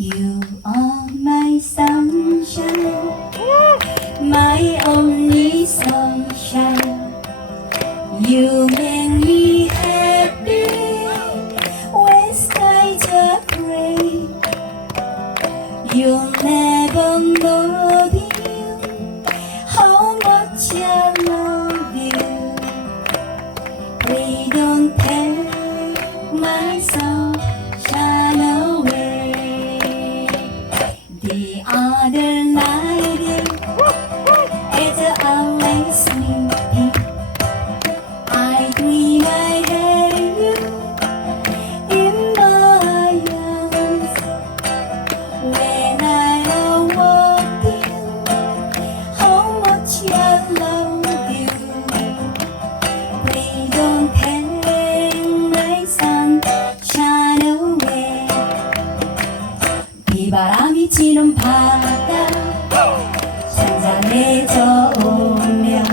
You are my sunshine, my only sunshine. You make me happy when skies are gray. You'll never know how much I love you. Please don't take my sunshine away. The other night, as I lay sleeping, I dream I had you in my arms. When I awoke, how much I love you. Please don't take my sunshine away. 비바람이 치는 바다 잔잔해져 오면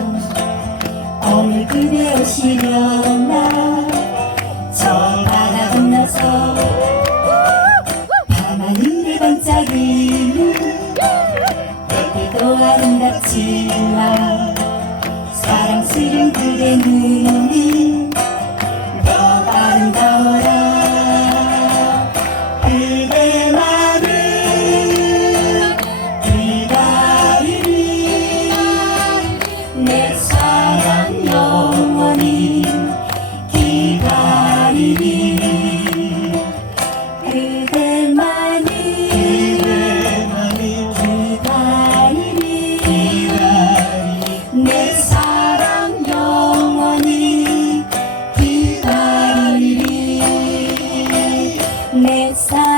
오늘 그대 오시려나 저 바다 건너서 밤하늘에 반짝이는 별빛도 아름답지만 사랑스런 그대 눈이 더 아름다워라. 그대만을 기다리니 내 사랑 영원히 기다리니. 그대만을 기다리니 내 사랑 영원히 기다리니. 내 사랑